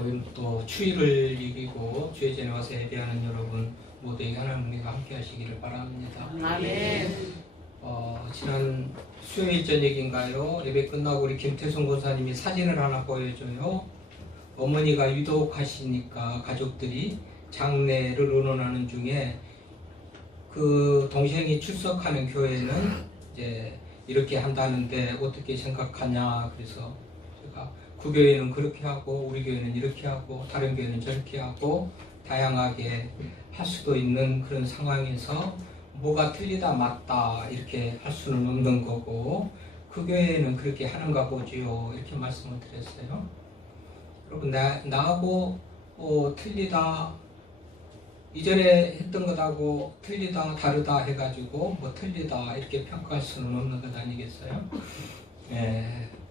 오늘 또 추위를 이기고 주의 전에 와서 예배하는 여러분 모두에게 하나님 은혜가 함께 하시기를 바랍니다. 아멘. 지난 수요일 저녁인가요? 예배 끝나고 우리 김태성 권사님이 사진을 하나 보여줘요. 어머니가 유독하시니까 가족들이 장례를 의논하는 중에 그 동생이 출석하는 교회는 이제 이렇게 한다는데 어떻게 생각하냐. 그래서 제가 그 교회는 그렇게 하고 우리 교회는 이렇게 하고 다른 교회는 저렇게 하고 다양하게 할 수도 있는 그런 상황에서 뭐가 틀리다 맞다 이렇게 할 수는 없는 거고 그 교회는 그렇게 하는가 보지요. 이렇게 말씀을 드렸어요. 여러분 나하고 틀리다 이전에 했던 것하고 틀리다 다르다 해가지고 뭐 틀리다 이렇게 평가할 수는 없는 것 아니겠어요?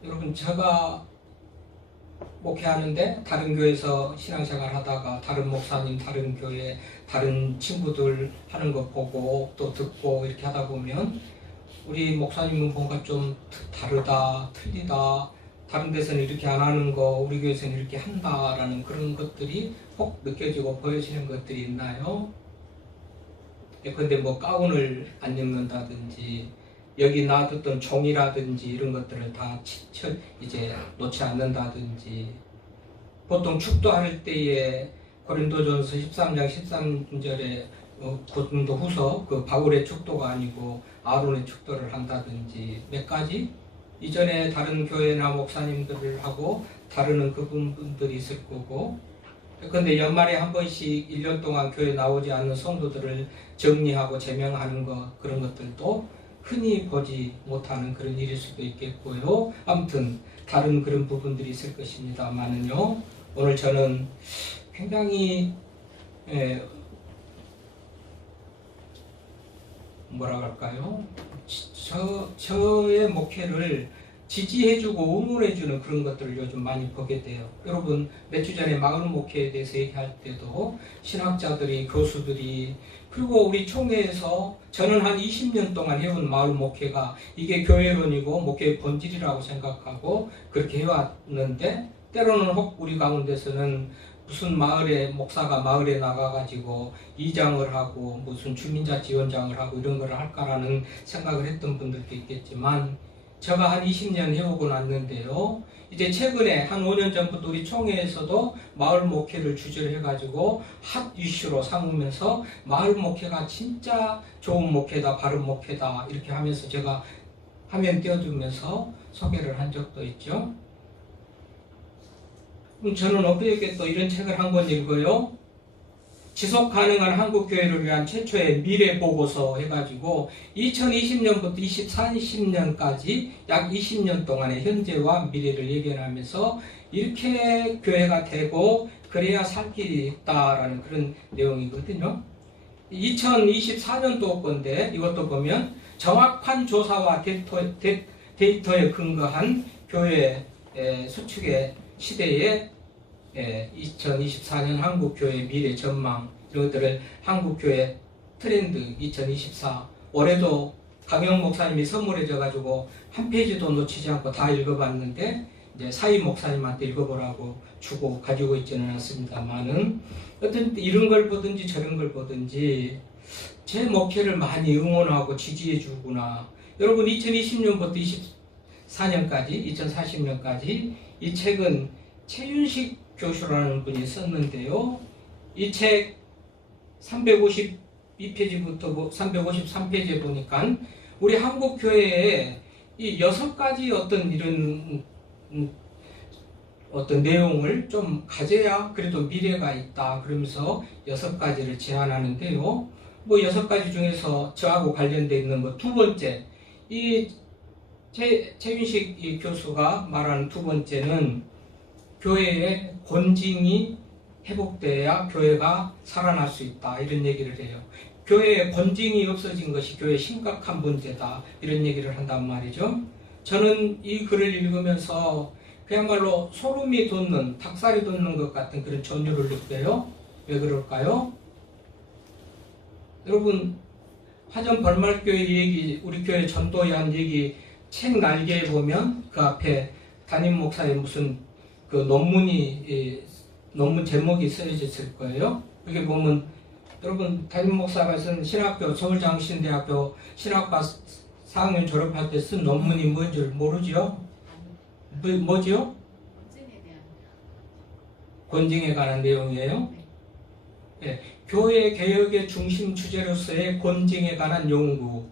여러분 제가 목회하는데 다른 교회에서 신앙생활 하다가 다른 목사님 다른 교회 다른 친구들 하는 거 보고 또 듣고 이렇게 하다 보면 우리 목사님은 뭔가 좀 다르다 틀리다 다른 데서는 이렇게 안 하는 거 우리 교회에서는 이렇게 한다라는 그런 것들이 혹 느껴지고 보여지는 것들이 있나요? 근데 뭐 가운을 안 입는다든지 여기 놔뒀던 종이라든지 이런 것들을 다 이제 놓지 않는다든지 보통 축도할 때에 고린도전서 13장 13절에 고린도 후서 그 바울의 축도가 아니고 아론의 축도를 한다든지 몇 가지 이전에 다른 교회나 목사님들을 하고 다루는 그분들이 있을 거고 근데 연말에 한 번씩 1년 동안 교회 나오지 않는 성도들을 정리하고 제명하는 것 그런 것들도 흔히 보지 못하는 그런 일일 수도 있겠고요. 아무튼 다른 그런 부분들이 있을 것입니다만은요. 오늘 저는 굉장히 뭐라 할까요? 저의 목회를 지지해주고 응원해주는 그런 것들을 요즘 많이 보게 돼요. 여러분 몇 주 전에 마을 목회에 대해서 얘기할 때도 신학자들이 교수들이 그리고 우리 총회에서 저는 한 20년 동안 해온 마을 목회가 이게 교회론이고 목회의 본질이라고 생각하고 그렇게 해왔는데 때로는 혹 우리 가운데서는 무슨 마을에 목사가 마을에 나가가지고 이장을 하고 무슨 주민자 지원장을 하고 이런 걸 할까라는 생각을 했던 분들도 있겠지만 제가 한 20년 해오고 났는데요. 이제 최근에 한 5년 전부터 우리 총회에서도 마을 목회를 주제로 해가지고 핫 이슈로 삼으면서 마을 목회가 진짜 좋은 목회다, 바른 목회다 이렇게 하면서 제가 화면 띄워주면서 소개를 한 적도 있죠. 저는 엊그저께 또 이런 책을 한 권 읽어요. 지속 가능한 한국 교회를 위한 최초의 미래 보고서 해가지고 2020년부터 2040년까지 약 20년 동안의 현재와 미래를 예견하면서 이렇게 교회가 되고 그래야 살 길이 있다라는 그런 내용이거든요. 2024년도 건데 이것도 보면 정확한 조사와 데이터에 근거한 교회 수축의 시대에 2024년 한국교회 미래 전망 이런 것들을 한국교회 트렌드 2024 올해도 강영 목사님이 선물해 줘가지고 한 페이지도 놓치지 않고 다 읽어봤는데 이제 사이 목사님한테 읽어보라고 주고 가지고 있지는 않습니다만은 어떤 이런 걸 보든지 저런 걸 보든지 제 목회를 많이 응원하고 지지해 주구나. 여러분 2020년부터 24년까지 2040년까지 이 책은 최윤식 교수라는 분이 썼는데요. 이 책 352페이지부터 353페이지에 보니까 우리 한국 교회에 이 6가지 어떤 이런 어떤 내용을 좀 가져야 그래도 미래가 있다 그러면서 6가지를 제안하는데요. 뭐 6가지 중에서 저하고 관련되어 있는 거 두 번째 이 최윤식 이 교수가 말하는 두 번째는 교회의 권징이 회복돼야 교회가 살아날 수 있다 이런 얘기를 해요. 교회의 권징이 없어진 것이 교회의 심각한 문제다 이런 얘기를 한단 말이죠. 저는 이 글을 읽으면서 그야말로 소름이 돋는 닭살이 돋는 것 같은 그런 전율을 느껴요. 왜 그럴까요? 여러분 화전 벌말교회 얘기 우리 교회 전도에 한 얘기 책 날개에 보면 그 앞에 담임 목사의 무슨 그 논문이 논문 제목이 쓰여졌을 거예요. 여기 보면 여러분 담임 목사가 쓴 신학교 서울장신대학교 신학과 4학년 졸업할 때 쓴 논문이 뭔지 모르죠? 뭐지요? 권징에 관한 내용이에요. 네. 교회 개혁의 중심 주제로서의 권징에 관한 연구.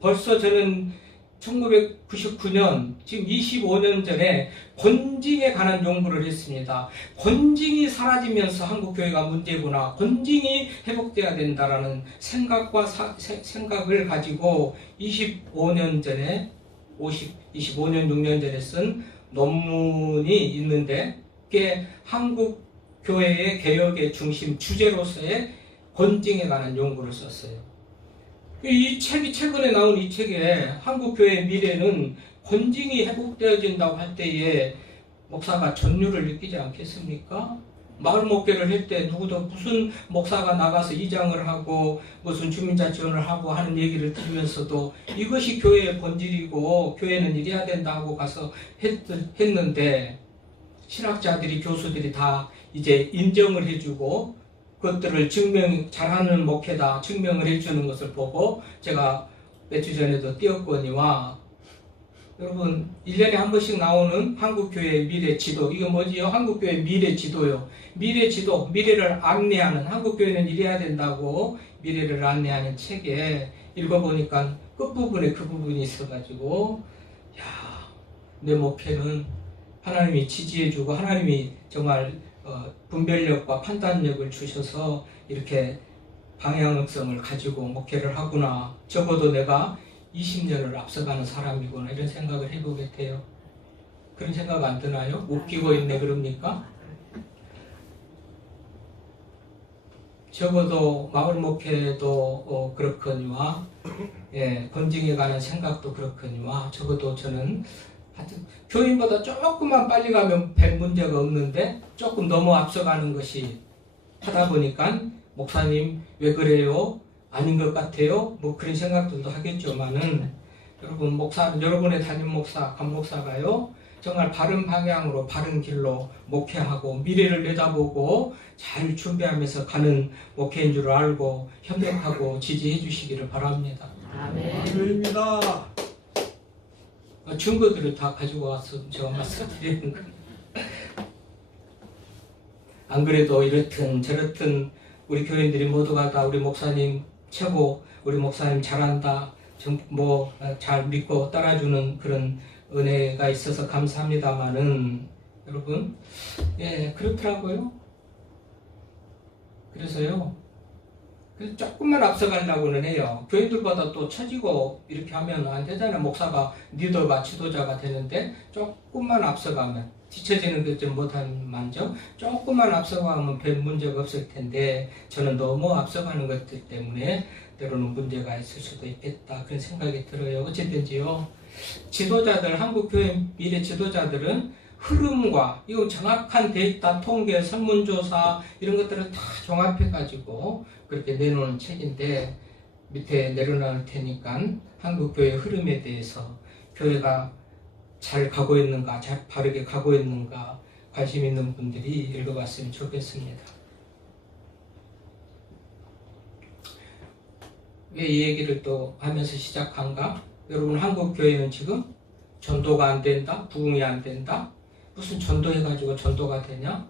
벌써 저는 1999년, 지금 25년 전에 권징에 관한 연구를 했습니다. 권징이 사라지면서 한국교회가 문제구나. 권징이 회복돼야 된다라는 생각을 가지고 25년 전에, 25년, 6년 전에 쓴 논문이 있는데, 그게 한국교회의 개혁의 중심 주제로서의 권징에 관한 연구를 썼어요. 이 책이 최근에 나온 이 책에 한국교회의 미래는 권징이 회복되어진다고 할 때에 목사가 전율을 느끼지 않겠습니까? 마을 목회를 할 때 누구도 무슨 목사가 나가서 이장을 하고 무슨 주민자 지원을 하고 하는 얘기를 들으면서도 이것이 교회의 본질이고 교회는 이래야 된다고 가서 했는데 신학자들이 교수들이 다 이제 인정을 해주고 그것들을 잘하는 목회다 증명을 해주는 것을 보고 제가 몇 주 전에도 띄었거니와 여러분 1년에 한 번씩 나오는 한국교회의 미래 지도 이거 뭐지요? 한국교회 미래 지도요. 미래 지도, 미래를 안내하는 한국교회는 이래야 된다고 미래를 안내하는 책에 읽어보니까 끝부분에 그 부분이 있어가지고 야, 내 목회는 하나님이 지지해주고 하나님이 정말 분별력과 판단력을 주셔서 이렇게 방향성을 가지고 목회를 하구나. 적어도 내가 20년을 앞서가는 사람이구나. 이런 생각을 해보게 돼요. 그런 생각 안 드나요? 웃기고 있네 그럽니까? 적어도 마을 목회도 그렇거니와 권징에 관한 생각도 그렇거니와 적어도 저는 하여튼 교인보다 조금만 빨리 가면 별 문제가 없는데 조금 너무 앞서가는 것이 하다 보니까 목사님 왜 그래요? 아닌 것 같아요? 뭐 그런 생각들도 하겠지만은 여러분 여러분의 담임 목사, 간 목사가요 정말 바른 방향으로 바른 길로 목회하고 미래를 내다보고 잘 준비하면서 가는 목회인 줄 알고 협력하고 지지해 주시기를 바랍니다. 아멘입니다. 증거들을 다 가지고 와서 제가 말씀드리는 거예요. 안 그래도 이렇든 저렇든 우리 교인들이 모두가 다 우리 목사님 최고, 우리 목사님 잘한다, 잘 믿고 따라주는 그런 은혜가 있어서 감사합니다만은 여러분, 그렇더라고요. 그래서요. 조금만 앞서가려고는 해요. 교인들보다 또 처지고 이렇게 하면 안 되잖아요. 목사가 리더가 지도자가 되는데 조금만 앞서가면 뒤처지는 게 좀 못한 만정 조금만 앞서가면 별 문제가 없을 텐데 저는 너무 앞서가는 것들 때문에 때로는 문제가 있을 수도 있겠다 그런 생각이 들어요. 어쨌든지요. 지도자들, 한국교회 미래 지도자들은 흐름과 이거 정확한 데이터, 통계, 설문조사 이런 것들을 다 종합해가지고 그렇게 내놓은 책인데 밑에 내려놓을 테니까 한국교회 흐름에 대해서 교회가 잘 가고 있는가, 잘 바르게 가고 있는가 관심 있는 분들이 읽어봤으면 좋겠습니다. 왜 이 얘기를 또 하면서 시작한가? 여러분 한국교회는 지금 전도가 안 된다? 부흥이 안 된다? 무슨 전도해가지고 전도가 되냐?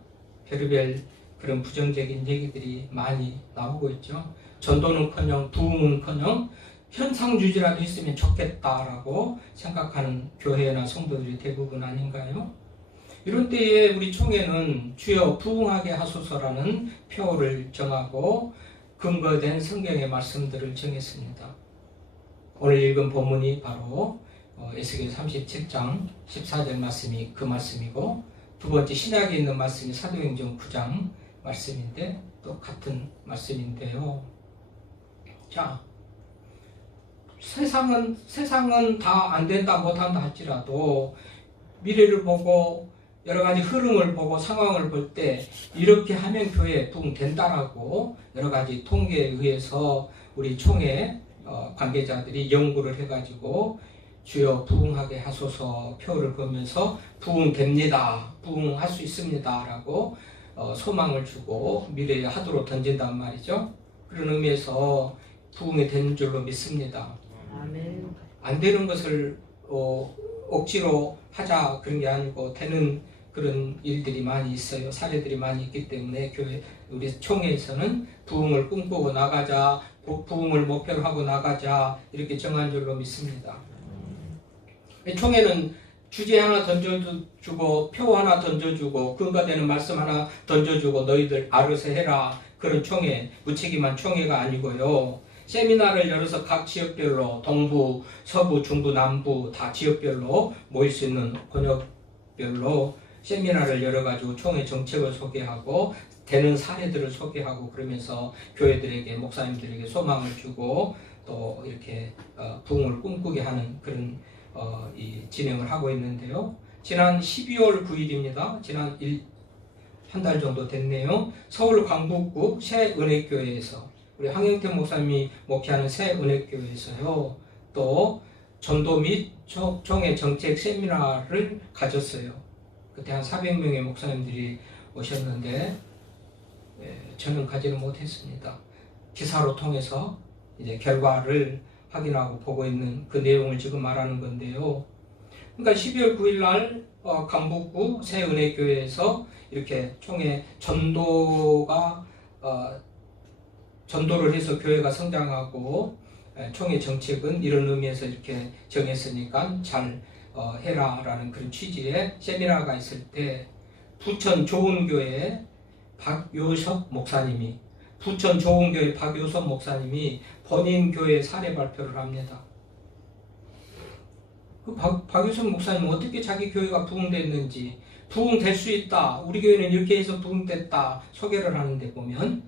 별의별 그런 부정적인 얘기들이 많이 나오고 있죠. 전도는커녕 부흥은커녕 현상유지라도 있으면 좋겠다라고 생각하는 교회나 성도들이 대부분 아닌가요? 이런 때에 우리 총회는 주여 부흥하게 하소서라는 표어를 정하고 근거된 성경의 말씀들을 정했습니다. 오늘 읽은 본문이 바로 에스겔 37장 14절 말씀이 그 말씀이고 두 번째 신약에 있는 말씀이 사도행전 9장 말씀인데 또 같은 말씀인데요. 자, 세상은 다 안 된다 못한다 할지라도 미래를 보고 여러 가지 흐름을 보고 상황을 볼 때 이렇게 하면 교회 부흥된다라고 여러 가지 통계에 의해서 우리 총회 관계자들이 연구를 해가지고 주여 부흥하게 하소서 표를 보면서 부흥됩니다. 부흥할 수 있습니다. 라고 소망을 주고 미래에 하도록 던진단 말이죠. 그런 의미에서 부흥이 되는 줄로 믿습니다. 아멘. 안 되는 것을 억지로 하자 그런 게 아니고 되는 그런 일들이 많이 있어요. 사례들이 많이 있기 때문에 교회 우리 총회에서는 부흥을 꿈꾸고 나가자, 부흥을 목표로 하고 나가자 이렇게 정한 줄로 믿습니다. 총회는 주제 하나 던져주고 표 하나 던져주고 근거되는 말씀 하나 던져주고 너희들 알아서 해라 그런 총회, 무책임한 총회가 아니고요. 세미나를 열어서 각 지역별로 동부, 서부, 중부, 남부 다 지역별로 모일 수 있는 권역별로 세미나를 열어가지고 총회 정책을 소개하고 되는 사례들을 소개하고 그러면서 교회들에게 목사님들에게 소망을 주고 또 이렇게 부흥을 꿈꾸게 하는 그런 이 진행을 하고 있는데요. 지난 12월 9일입니다. 지난 한 달 정도 됐네요. 서울 강북구 새은혜교회에서 우리 황영태 목사님이 목회하는 새은혜교회에서요. 또 전도 및 총회 정책 세미나를 가졌어요. 그때 한 400명의 목사님들이 오셨는데 저는 가지는 못했습니다. 기사로 통해서 이제 결과를 확인하고 보고 있는 그 내용을 지금 말하는 건데요. 그러니까 12월 9일 날 강북구 새은혜교회에서 이렇게 총회 전도를 해서 교회가 성장하고 총회 정책은 이런 의미에서 이렇게 정했으니까 잘 해라라는 그런 취지의 세미나가 있을 때 부천 좋은교회 박요섭 목사님이 본인 교회 사례 발표를 합니다. 그 박요섭 목사님 어떻게 자기 교회가 부흥됐는지, 부흥될 수 있다, 우리 교회는 이렇게 해서 부흥됐다 소개를 하는데 보면,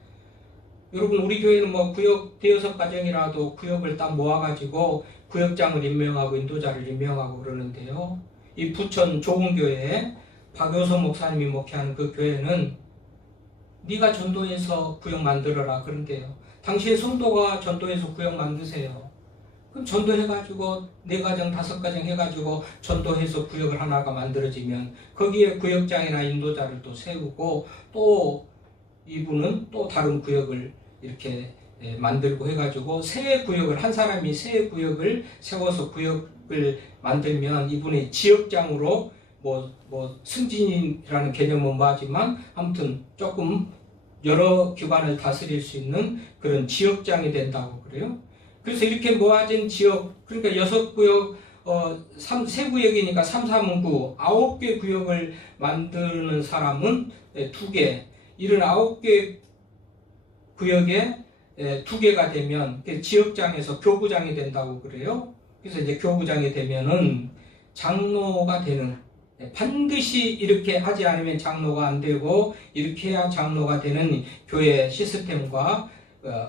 여러분 우리 교회는 뭐 구역 대여섯 가정이라도 구역을 딱 모아가지고 구역장을 임명하고 인도자를 임명하고 그러는데요. 이 부천 좋은교회에 박요섭 목사님이 목회하는 그 교회는 네가 전도해서 구역 만들어라 그런데요. 당시에 성도가 전도해서 구역 만드세요. 그럼 전도해가지고 4가정 5가정 해가지고 전도해서 구역을 하나가 만들어지면 거기에 구역장이나 인도자를 또 세우고 또 이분은 또 다른 구역을 이렇게 만들고 해가지고 새 구역을 한 사람이 새 구역을 세워서 구역을 만들면 이분의 지역장으로 뭐 승진이라는 개념은 뭐하지만 아무튼 조금 여러 기관을 다스릴 수 있는 그런 지역장이 된다고 그래요. 그래서 이렇게 모아진 지역, 그러니까 6구역, 3구역이니까 3, 3은 9, 9개 구역을 만드는 사람은 2개, 79개 구역에 2개가 되면 지역장에서 교구장이 된다고 그래요. 그래서 이제 교구장이 되면은 장로가 되는, 반드시 이렇게 하지 않으면 장로가 안 되고 이렇게 해야 장로가 되는 교회 시스템과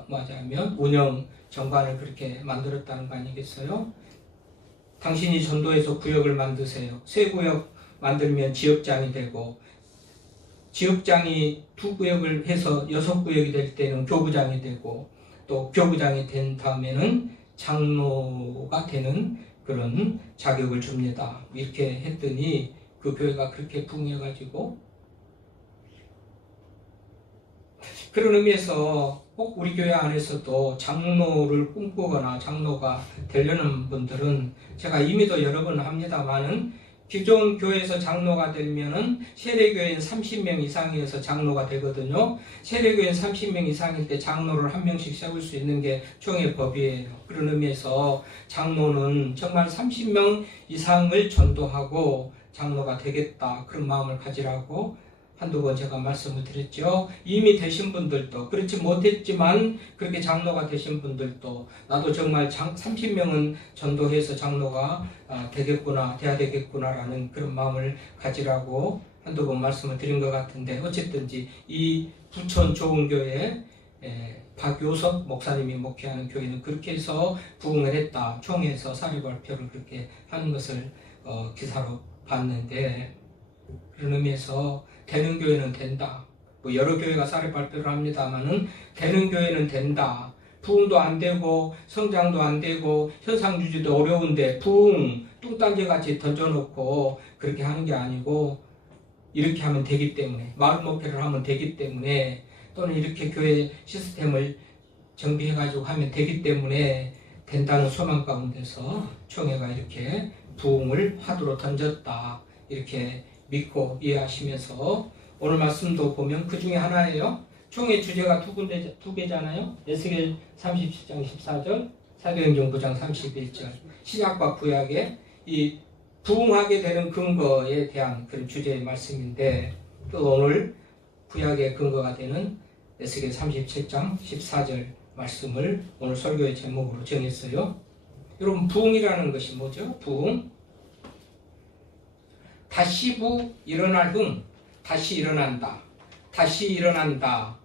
뭐하자면 운영 정관을 그렇게 만들었다는 거 아니겠어요? 당신이 전도해서 구역을 만드세요. 새 구역 만들면 지역장이 되고 지역장이 2구역을 해서 6구역이 될 때는 교구장이 되고 또 교구장이 된 다음에는 장로가 되는 그런 자격을 줍니다. 이렇게 했더니 그 교회가 그렇게 부흥해가지고 그런 의미에서 꼭 우리 교회 안에서도 장로를 꿈꾸거나 장로가 되려는 분들은 제가 이미도 여러 번 합니다만은 기존 교회에서 장로가 되면은 세례교회는 30명 이상이어서 장로가 되거든요. 세례교회는 30명 이상일 때 장로를 한 명씩 세울 수 있는 게 총회 법이에요. 그런 의미에서 장로는 정말 30명 이상을 전도하고 장로가 되겠다 그런 마음을 가지라고 한두 번 제가 말씀을 드렸죠. 이미 되신 분들도 그렇지 못했지만 그렇게 장로가 되신 분들도 나도 정말 30명은 전도해서 장로가 되겠구나 돼야 되겠구나라는 그런 마음을 가지라고 한두 번 말씀을 드린 것 같은데 어쨌든지 이 부천 좋은교회 박요섭 목사님이 목회하는 교회는 그렇게 해서 부흥을 했다. 총회에서 사례 발표를 그렇게 하는 것을 기사로 봤는데 그런 의미에서 되는 교회는 된다. 뭐 여러 교회가 사례 발표를 합니다만은 되는 교회는 된다. 부흥도 안 되고 성장도 안 되고 현상 유지도 어려운데 부흥 뚱딴지 같이 던져놓고 그렇게 하는 게 아니고 이렇게 하면 되기 때문에, 마을 목회를 하면 되기 때문에, 또는 이렇게 교회 시스템을 정비해가지고 하면 되기 때문에 된다는 소망 가운데서 총회가 이렇게 부흥을 화두로 던졌다, 이렇게 믿고 이해하시면서 오늘 말씀도 보면 그 중에 하나예요. 총회 주제가 두 개잖아요. 에스겔 37장 14절, 사도행전 9장 31절. 신약과 구약의 이 부흥하게 되는 근거에 대한 그런 주제의 말씀인데, 또 오늘 구약의 근거가 되는 에스겔 37장 14절 말씀을 오늘 설교의 제목으로 정했어요. 여러분, 부흥이라는 것이 뭐죠? 부흥. 다시 일어날 흥, 다시 일어난다, 다시 일어난다.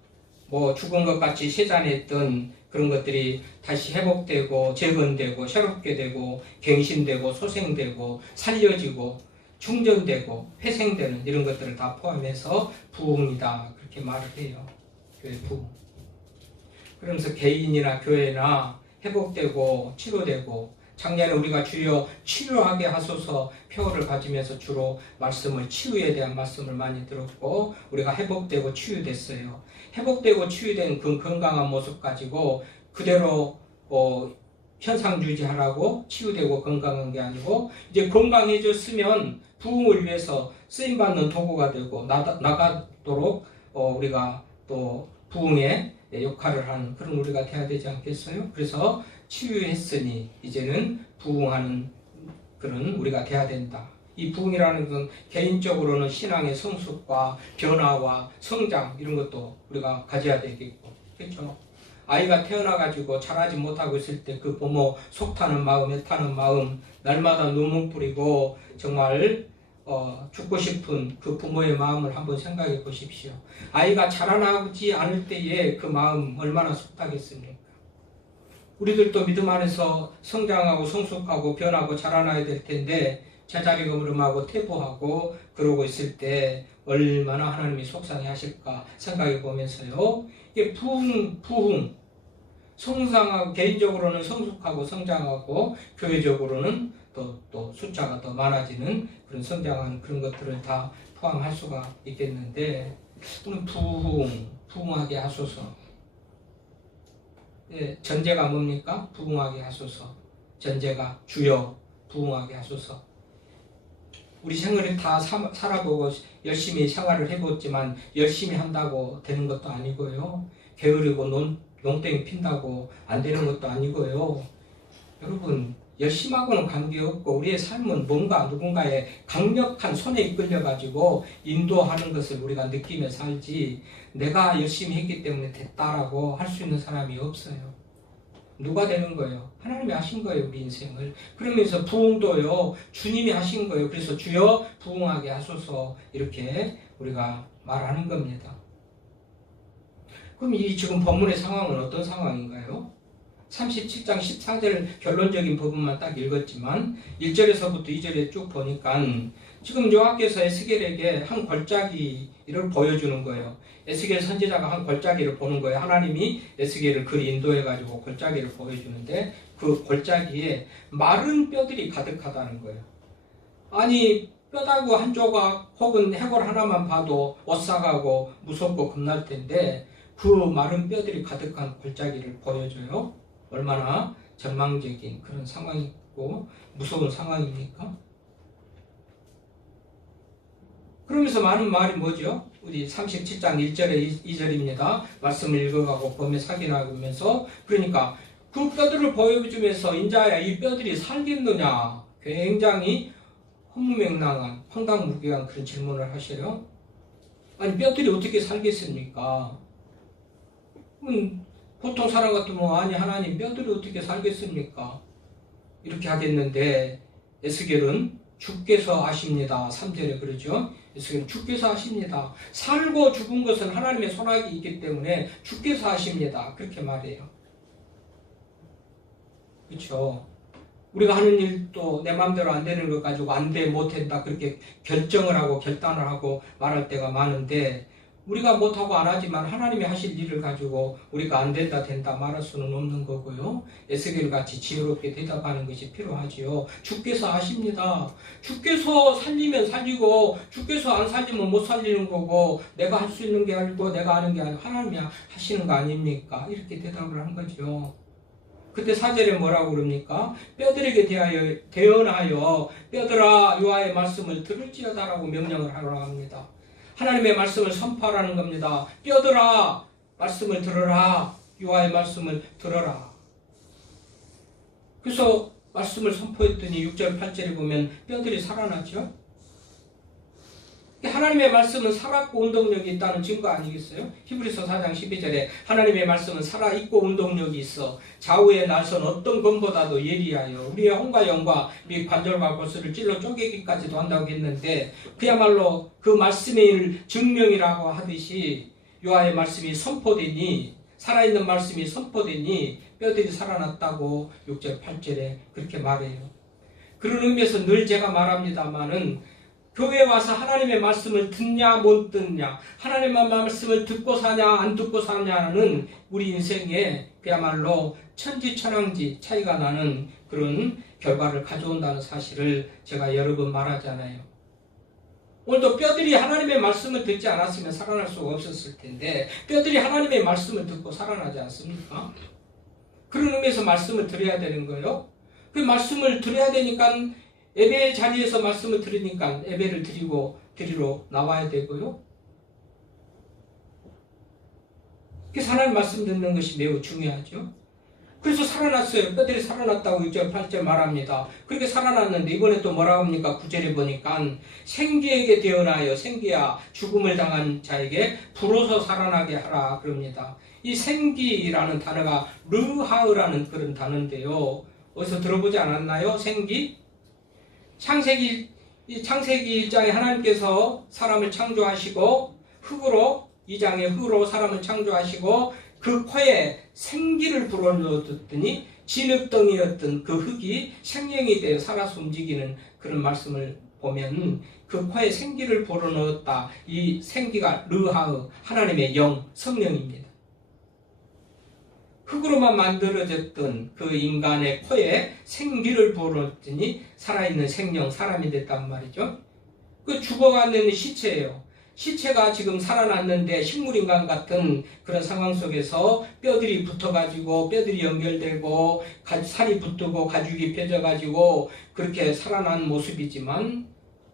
뭐 죽은 것 같이 세잔했던 그런 것들이 다시 회복되고 재건되고 새롭게 되고 갱신되고 소생되고 살려지고 충전되고 회생되는 이런 것들을 다 포함해서 부흥이다, 그렇게 말을 해요. 교회 부흥. 그러면서 개인이나 교회나 회복되고 치료되고, 작년에 우리가 주여 치료하게 하소서 표어를 가지면서 주로 말씀을, 치유에 대한 말씀을 많이 들었고, 우리가 회복되고 치유됐어요. 회복되고 치유된 그 건강한 모습 가지고 그대로 현상 유지하라고 치유되고 건강한 게 아니고, 이제 건강해졌으면 부흥을 위해서 쓰임받는 도구가 되고 나가도록 우리가 또 부흥의 역할을 하는 그런 우리가 돼야 되지 않겠어요? 그래서 치유했으니 이제는 부흥하는 그런 우리가 돼야 된다. 이 부흥이라는 건 개인적으로는 신앙의 성숙과 변화와 성장, 이런 것도 우리가 가져야 되겠고, 그렇죠? 아이가 태어나가지고 자라지 못하고 있을 때 그 부모 속타는 마음, 애타는 마음, 날마다 눈물 뿌리고 정말 죽고 싶은 그 부모의 마음을 한번 생각해 보십시오. 아이가 자라나지 않을 때에 그 마음 얼마나 속타겠습니까? 우리들도 믿음 안에서 성장하고 성숙하고 변하고 자라나야 될 텐데, 제자리 걸음하고 퇴보하고 그러고 있을 때 얼마나 하나님이 속상해 하실까 생각해 보면서요, 이게 부흥, 성장하고, 개인적으로는 성숙하고 성장하고, 교회적으로는 또 숫자가 더 많아지는 그런 성장하는 그런 것들을 다 포함할 수가 있겠는데, 오늘 부흥하게 하소서. 예, 전제가 뭡니까? 부흥하게 하소서. 전제가 주여 부흥하게 하소서. 우리 생활을 다 살아보고 열심히 생활을 해봤지만 열심히 한다고 되는 것도 아니고요. 게으르고 농땡이 핀다고 안 되는 것도 아니고요. 여러분, 열심하고는 관계없고 우리의 삶은 뭔가 누군가의 강력한 손에 이끌려가지고 인도하는 것을 우리가 느끼며 살지, 내가 열심히 했기 때문에 됐다라고 할 수 있는 사람이 없어요. 누가 되는 거예요? 하나님이 하신 거예요, 우리 인생을. 그러면서 부흥도요, 주님이 하신 거예요. 그래서 주여 부흥하게 하소서, 이렇게 우리가 말하는 겁니다. 그럼 이 지금 본문의 상황은 어떤 상황인가요? 37장 14절 결론적인 부분만 딱 읽었지만 1절에서부터 2절에 쭉 보니까 지금 여호와께서 에스겔에게 한 골짜기를 보여주는 거예요. 에스겔 선지자가 한 골짜기를 보는 거예요. 하나님이 에스겔을 그리 인도해가지고 골짜기를 보여주는데, 그 골짜기에 마른 뼈들이 가득하다는 거예요. 아니, 뼈다구 한 조각 혹은 해골 하나만 봐도 오싹하고 무섭고 겁날 텐데, 그 마른 뼈들이 가득한 골짜기를 보여줘요. 얼마나 절망적인 그런 상황이고 무서운 상황입니까? 그러면서 많은 말이 뭐죠? 우리 37장 1절에 2절입니다. 말씀을 읽어가고 보면서 확인하면서, 그러니까 그 뼈들을 보여주면서 인자야 이 뼈들이 살겠느냐, 굉장히 허무맹랑한 황당무계한 그런 질문을 하셔요. 아니, 뼈들이 어떻게 살겠습니까? 보통 사람 같으면 아니 하나님 뼈들이 어떻게 살겠습니까? 이렇게 하겠는데, 에스겔은 주께서 아십니다. 3절에 그러죠. 에스겔은 주께서 아십니다. 살고 죽은 것은 하나님의 손아귀 있기 때문에 주께서 아십니다. 그렇게 말해요. 그렇죠. 우리가 하는 일도 내 마음대로 안 되는 것 가지고 안 돼, 못 된다 그렇게 결정을 하고 결단을 하고 말할 때가 많은데, 우리가 못하고 안 하지만 하나님이 하실 일을 가지고 우리가 안 된다 된다 말할 수는 없는 거고요. 에스겔 같이 지혜롭게 대답하는 것이 필요하지요. 주께서 아십니다. 주께서 살리면 살리고 주께서 안 살리면 못 살리는 거고 내가 할 수 있는 게 아니고 내가 하는 게 아니고 하나님이 하시는 거 아닙니까? 이렇게 대답을 한 거죠. 그때 4절에 뭐라고 그럽니까? 뼈들에게 대언하여 뼈들아 여호와의 말씀을 들을지어다라고 명령을 하라고 합니다. 하나님의 말씀을 선포하라는 겁니다. 뼈들아 말씀을 들어라. 여호와의 말씀을 들어라. 그래서 말씀을 선포했더니 6절 8절에 보면 뼈들이 살아나죠. 하나님의 말씀은 살아있고 운동력이 있다는 증거 아니겠어요? 히브리서 4장 12절에 하나님의 말씀은 살아있고 운동력이 있어 좌우에 나선 어떤 검보다도 예리하여 우리의 혼과 영과 및 관절과 골수를 찔러 쪼개기까지도 한다고 했는데 그야말로 그 말씀의 증명이라고 하듯이 여호와의 말씀이 선포되니 살아있는 말씀이 선포되니 뼈들이 살아났다고 6절 8절에 그렇게 말해요. 그런 의미에서 늘 제가 말합니다마는 교회에 와서 하나님의 말씀을 듣냐 못 듣냐 하나님의 말씀을 듣고 사냐 안 듣고 사냐는 우리 인생에 그야말로 천지천왕지 차이가 나는 그런 결과를 가져온다는 사실을 제가 여러 번 말하잖아요. 오늘도 뼈들이 하나님의 말씀을 듣지 않았으면 살아날 수가 없었을 텐데 뼈들이 하나님의 말씀을 듣고 살아나지 않습니까? 그런 의미에서 말씀을 드려야 되는 거예요. 그 말씀을 드려야 되니까 예배 자리에서 말씀을 들으니까 예배를 드리러 나와야 되고요. 그래서 하나님 말씀 듣는 것이 매우 중요하죠. 그래서 살아났어요. 뼈들이 살아났다고 6절 8절 말합니다. 그렇게 살아났는데 이번에 또 뭐라고 합니까? 9절에 보니까 생기에게 대언하여 생기야 죽음을 당한 자에게 불어서 살아나게 하라 그럽니다. 이 생기라는 단어가 르하으라는 그런 단어인데요. 어디서 들어보지 않았나요? 생기? 창세기 1장에 하나님께서 사람을 창조하시고 흙으로 2장에 흙으로 사람을 창조하시고 그 코에 생기를 불어넣었더니 진흙덩이였던 그 흙이 생명이 되어 살아서 움직이는 그런 말씀을 보면 그 코에 생기를 불어넣었다. 이 생기가 르하으 하나님의 영 성령입니다. 흙으로만 만들어졌던 그 인간의 코에 생기를 불어넣었더니 살아있는 생명, 사람이 됐단 말이죠. 그 죽어가는 시체예요. 시체가 지금 살아났는데 식물인간 같은 그런 상황 속에서 뼈들이 붙어가지고 뼈들이 연결되고 살이 붙고 가죽이 펴져가지고 그렇게 살아난 모습이지만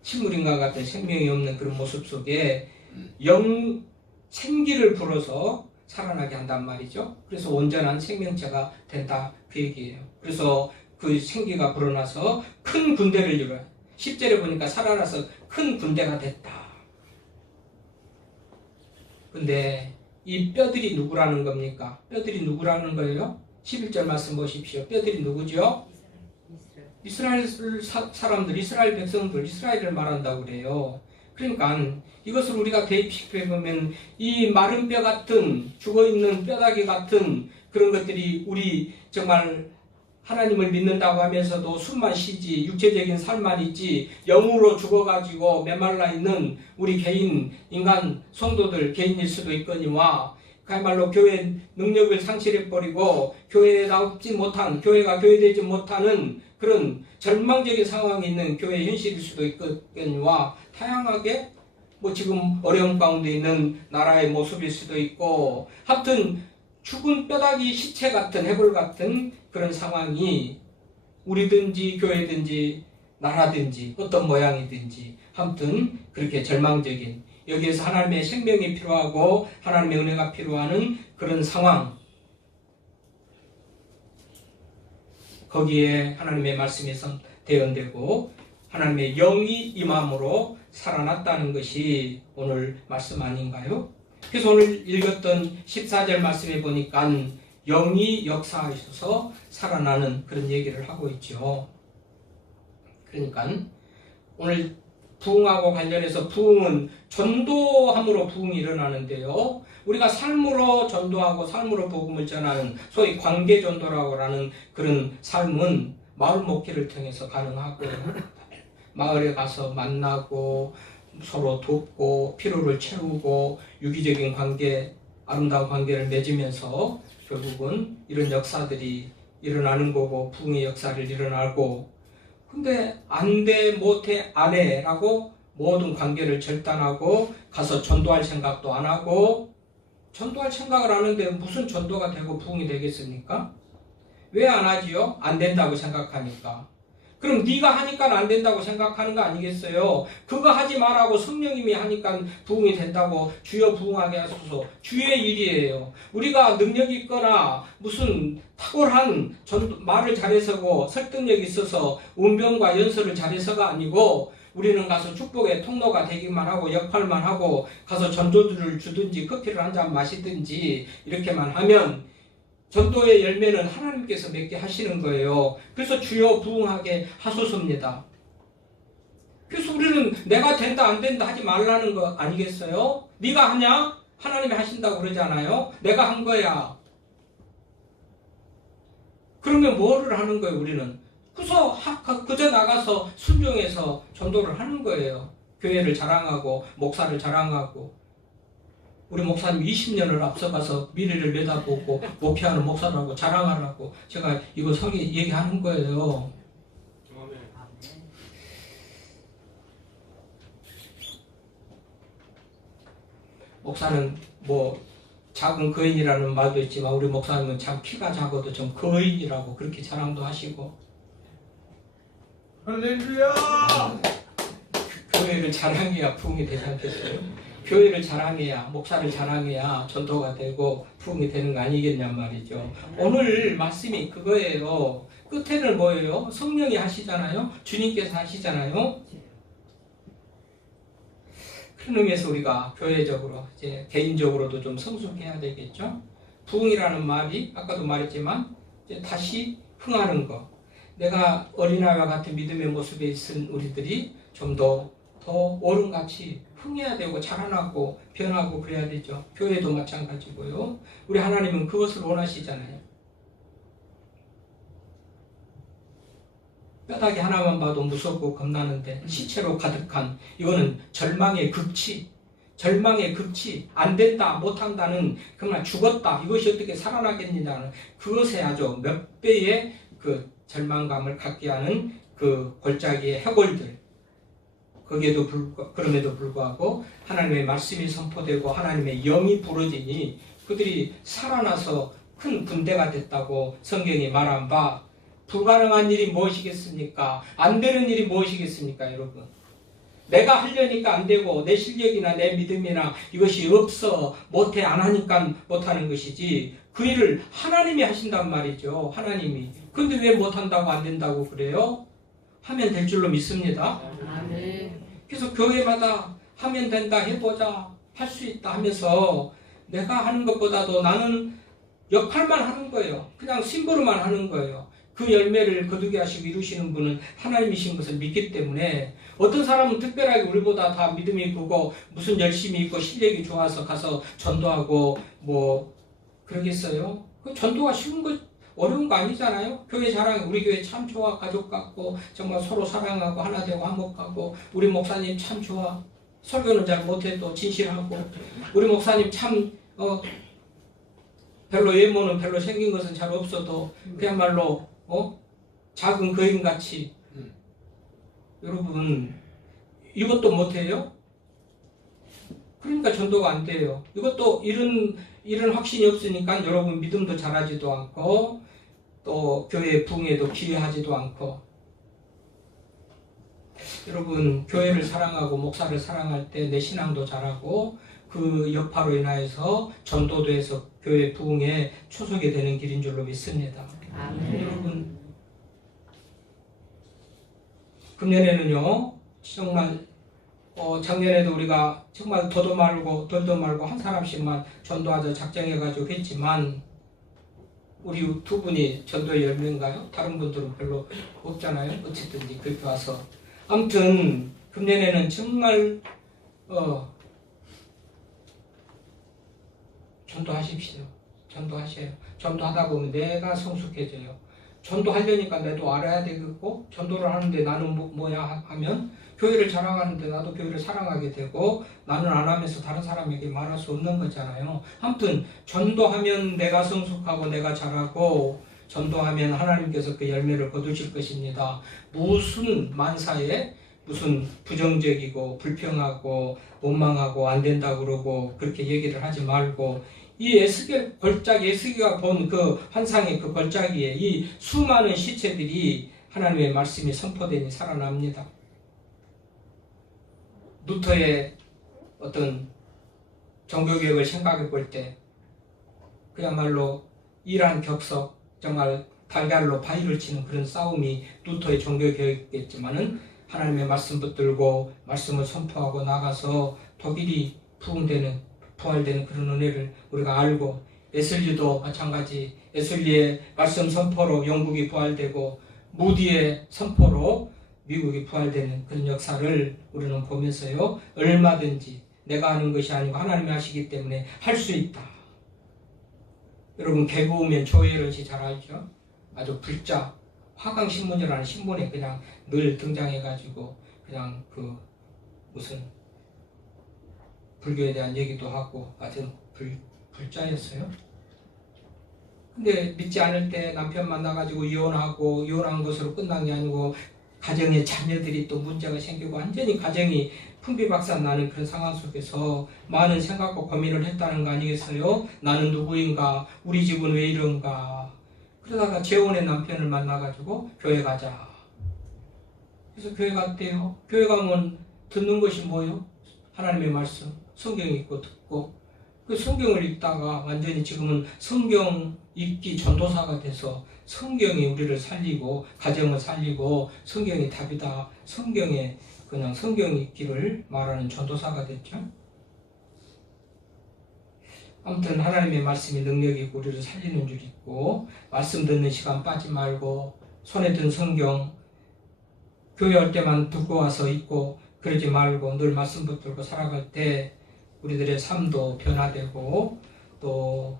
식물인간 같은 생명이 없는 그런 모습 속에 생기를 불어서 살아나게 한단 말이죠. 그래서 온전한 생명체가 된다 그 얘기예요. 그래서 그 생기가 불어나서 큰 군대를 이뤄요. 10절에 보니까 살아나서 큰 군대가 됐다. 근데 이 뼈들이 누구라는 겁니까? 뼈들이 누구라는 거예요? 11절 말씀 보십시오. 뼈들이 누구죠? 이스라엘 사람들, 이스라엘 백성들, 이스라엘을 말한다고 그래요. 그러니까 이것을 우리가 대입시켜보면 이 마른 뼈 같은 죽어있는 뼈다귀 같은 그런 것들이 우리 정말 하나님을 믿는다고 하면서도 숨만 쉬지 육체적인 삶만 있지 영으로 죽어가지고 메말라 있는 우리 개인 인간 성도들 개인일 수도 있거니와 그야말로 교회 능력을 상실해버리고 교회에 나오지 못한 교회가 교회되지 못하는 그런 절망적인 상황에 있는 교회 현실일 수도 있거니와 다양하게 뭐 지금 어려움 가운데 있는 나라의 모습일 수도 있고 하여튼 죽은 뼈다귀 시체 같은 해골 같은 그런 상황이 우리든지 교회든지 나라든지 어떤 모양이든지 아무튼 그렇게 절망적인 여기에서 하나님의 생명이 필요하고 하나님의 은혜가 필요한 그런 상황 거기에 하나님의 말씀이 대언되고 하나님의 영이 임함으로 살아났다는 것이 오늘 말씀 아닌가요? 그래서 오늘 읽었던 14절 말씀에 보니까 영이 역사하셔서 살아나는 그런 얘기를 하고 있죠. 그러니까 오늘 부흥하고 관련해서 부흥은 전도함으로 부흥이 일어나는데요. 우리가 삶으로 전도하고 삶으로 복음을 전하는 소위 관계 전도라고 하는 그런 삶은 마을 목회를 통해서 가능하고 마을에 가서 만나고 서로 돕고 피로를 채우고 유기적인 관계, 아름다운 관계를 맺으면서 결국은 이런 역사들이 일어나는 거고 부흥의 역사를 일어나고, 근데 안 돼, 못해, 안 해라고 모든 관계를 절단하고 가서 전도할 생각도 안 하고, 전도할 생각을 하는데 무슨 전도가 되고 부흥이 되겠습니까? 왜 안 하지요? 안 된다고 생각하니까. 그럼 네가 하니까 안 된다고 생각하는 거 아니겠어요? 그거 하지 말라고 성령님이 하니까 부흥이 된다고, 주여 부흥하게 하소서. 주의 일이에요. 우리가 능력이 있거나 무슨 탁월한 말을 잘해서고 설득력이 있어서 운병과 연설을 잘해서가 아니고, 우리는 가서 축복의 통로가 되기만 하고 역할만 하고 가서 전도들을 주든지 커피를 한 잔 마시든지 이렇게만 하면 전도의 열매는 하나님께서 맺게 하시는 거예요. 그래서 주여 부흥하게 하소서입니다. 그래서 우리는 내가 된다 안 된다 하지 말라는 거 아니겠어요? 네가 하냐? 하나님이 하신다고 그러잖아요. 내가 한 거야. 그러면 뭐를 하는 거예요, 우리는? 그저 나가서 순종해서 전도를 하는 거예요. 교회를 자랑하고 목사를 자랑하고. 우리 목사님 20년을 앞서가서 미래를 내다보고 목회하는 목사라고 자랑하라고 제가 이거 얘기하는 거예요. 목사는 뭐 작은 거인이라는 말도 있지만 우리 목사님은 참 키가 작아도 좀 거인이라고 그렇게 자랑도 하시고. 할렐루야! 교회를 자랑해야 부흥이 되지 않겠어요? 교회를 자랑해야, 목사를 자랑해야 전도가 되고 부흥이 되는 거 아니겠냔 말이죠. 오늘 말씀이 그거예요. 끝에는 뭐예요? 성령이 하시잖아요. 주님께서 하시잖아요. 그런 의미에서 우리가 교회적으로, 이제 개인적으로도 좀 성숙해야 되겠죠. 부흥이라는 말이 아까도 말했지만 이제 다시 흥하는 거. 내가 어린아이와 같은 믿음의 모습에 있은 우리들이 좀 더 어른같이 흥해야 되고 자라나고 변하고 그래야 되죠. 교회도 마찬가지고요. 우리 하나님은 그것을 원하시잖아요. 뼈다귀 하나만 봐도 무섭고 겁나는데 시체로 가득한, 이거는 절망의 극치, 안 된다, 못한다는, 그러나 죽었다, 이것이 어떻게 살아나겠느냐는 그것에 아주 몇 배의 그 절망감을 갖게 하는 그 골짜기의 해골들. 그럼에도 불구하고 하나님의 말씀이 선포되고 하나님의 영이 부러지니 그들이 살아나서 큰 군대가 됐다고 성경이 말한 바, 불가능한 일이 무엇이겠습니까? 안 되는 일이 무엇이겠습니까, 여러분? 내가 하려니까 안 되고 내 실력이나 내 믿음이나 이것이 없어, 못해, 안 하니까 못하는 것이지 그 일을 하나님이 하신단 말이죠. 하나님이. 근데 왜 못한다고 안 된다고 그래요? 하면 될 줄로 믿습니다. 그래서 교회마다 하면 된다, 해보자, 할 수 있다 하면서 내가 하는 것보다도 나는 역할만 하는 거예요. 그냥 심부름만 하는 거예요. 그 열매를 거두게 하시고 이루시는 분은 하나님이신 것을 믿기 때문에, 어떤 사람은 특별하게 우리보다 다 믿음이 크고 무슨 열심이 있고 실력이 좋아서 가서 전도하고 뭐 그러겠어요? 그 전도가 쉬운 거, 어려운 거 아니잖아요. 교회 자랑, 우리 교회 참 좋아, 가족 같고 정말 서로 사랑하고 하나 되고 화목하고, 우리 목사님 참 좋아, 설교는 잘 못해도 진실하고, 우리 목사님 참 별로 외모는 별로 생긴 것은 잘 없어도 그야말로 작은 거인같이. 여러분, 이것도 못해요? 그러니까 전도가 안 돼요. 이것도 이런 확신이 없으니까 여러분 믿음도 잘하지도 않고 또 교회 부흥에도 기여하지도 않고. 여러분, 교회를 사랑하고 목사를 사랑할 때 내 신앙도 잘하고 그 여파로 인하여서 전도도 해서 교회 부흥에 초석이 되는 길인 줄로 믿습니다. 여러분, 금년에는요 정말 작년에도 우리가 정말 더도 말고 덜도 말고 한 사람씩만 전도하자 작정해가지고 했지만, 우리 두 분이 전도의 열매인가요? 다른 분들은 별로 없잖아요. 어쨌든지 그렇게 와서 아무튼 금년에는 정말 전도하십시오. 전도하셔요. 전도하다 보면 내가 성숙해져요. 전도하려니까 나도 알아야 되겠고, 전도를 하는데 나는 뭐야 하면 교회를 자랑하는데 나도 교회를 사랑하게 되고, 나는 안 하면서 다른 사람에게 말할 수 없는 거잖아요. 아무튼 전도하면 내가 성숙하고 내가 잘하고, 전도하면 하나님께서 그 열매를 거두실 것입니다. 무슨 만사에 무슨 부정적이고 불평하고 원망하고 안 된다고 그러고 그렇게 얘기를 하지 말고, 이 에스겔 골짜기, 에스겔가 본 그 환상의 그 골짜기에 이 수많은 시체들이 하나님의 말씀이 선포되니 살아납니다. 루터의 어떤 종교개혁을 생각해 볼 때 그야말로 이란 격석, 정말 달걀로 바위를 치는 그런 싸움이 루터의 종교개혁이겠지만은 하나님의 말씀 붙들고 말씀을 선포하고 나가서 독일이 부활되는 그런 은혜를 우리가 알고, 웨슬리도 마찬가지 웨슬리의 말씀 선포로 영국이 부활되고 무디의 선포로 미국이 부활되는 그런 역사를 우리는 보면서요, 얼마든지 내가 하는 것이 아니고 하나님이 하시기 때문에 할 수 있다. 여러분 개구우면 조혜련씨 잘 알죠? 아주 불자 화강신문이라는 신문에 그냥 늘 등장해가지고 그냥 그 무슨 불교에 대한 얘기도 하고 아주 불자였어요. 근데 믿지 않을 때 남편 만나가지고 이혼하고, 이혼한 것으로 끝난 게 아니고 가정에 자녀들이 또 문제가 생기고 완전히 가정이 풍비박산 나는 그런 상황 속에서 많은 생각과 고민을 했다는 거 아니겠어요? 나는 누구인가? 우리 집은 왜 이런가? 그러다가 재혼의 남편을 만나가지고 교회 가자. 그래서 교회 갔대요. 교회 가면 듣는 것이 뭐요? 하나님의 말씀, 성경 읽고 듣고, 그 성경을 읽다가 완전히 지금은 성경 읽기 전도사가 돼서 성경이 우리를 살리고 가정을 살리고 성경이 답이다, 성경에 그냥 성경 읽기를 말하는 전도사가 됐죠. 아무튼 하나님의 말씀이 능력이고 우리를 살리는 줄 있고, 말씀 듣는 시간 빠지 말고 손에 든 성경 교회 올 때만 듣고 와서 읽고 그러지 말고 늘 말씀 붙들고 살아갈 때 우리들의 삶도 변화되고 또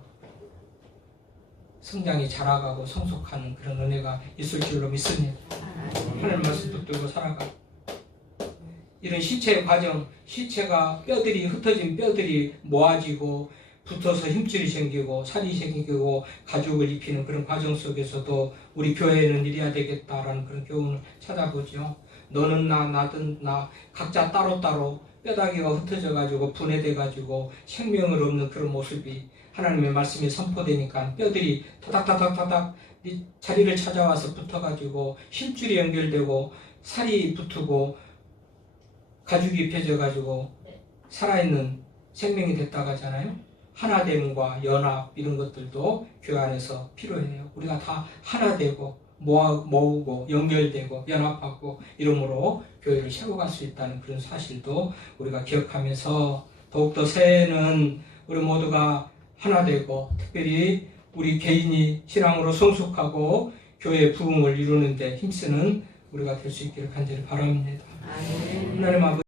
성장이 자라가고 성숙하는 그런 은혜가 있을 줄로 믿습니다. 하나님 말씀 붙들고 살아가. 이런 시체의 과정, 시체가 뼈들이 흩어진 뼈들이 모아지고 붙어서 힘줄이 생기고 살이 생기고 가죽을 입히는 그런 과정 속에서도 우리 교회는 이래야 되겠다라는 그런 교훈을 찾아보죠. 너는 나, 나든 나, 각자 따로따로 뼈다귀가 흩어져 가지고 분해돼 가지고 생명을 얻는 그런 모습이 하나님의 말씀이 선포되니까 뼈들이 타닥타닥타닥 자리를 찾아와서 붙어 가지고 힘줄이 연결되고 살이 붙고 가죽이 입혀져 가지고 살아있는 생명이 됐다고 하잖아요. 하나됨과 연합 이런 것들도 교회 안에서 필요해요. 우리가 다 하나 되고 모으고 연결되고 연합하고 이러므로 교회를 세워갈 수 있다는 그런 사실도 우리가 기억하면서 더욱더 새해에는 우리 모두가 하나 되고 특별히 우리 개인이 신앙으로 성숙하고 교회의 부흥을 이루는 데 힘쓰는 우리가 될 수 있기를 간절히 바랍니다. 하나님 아버지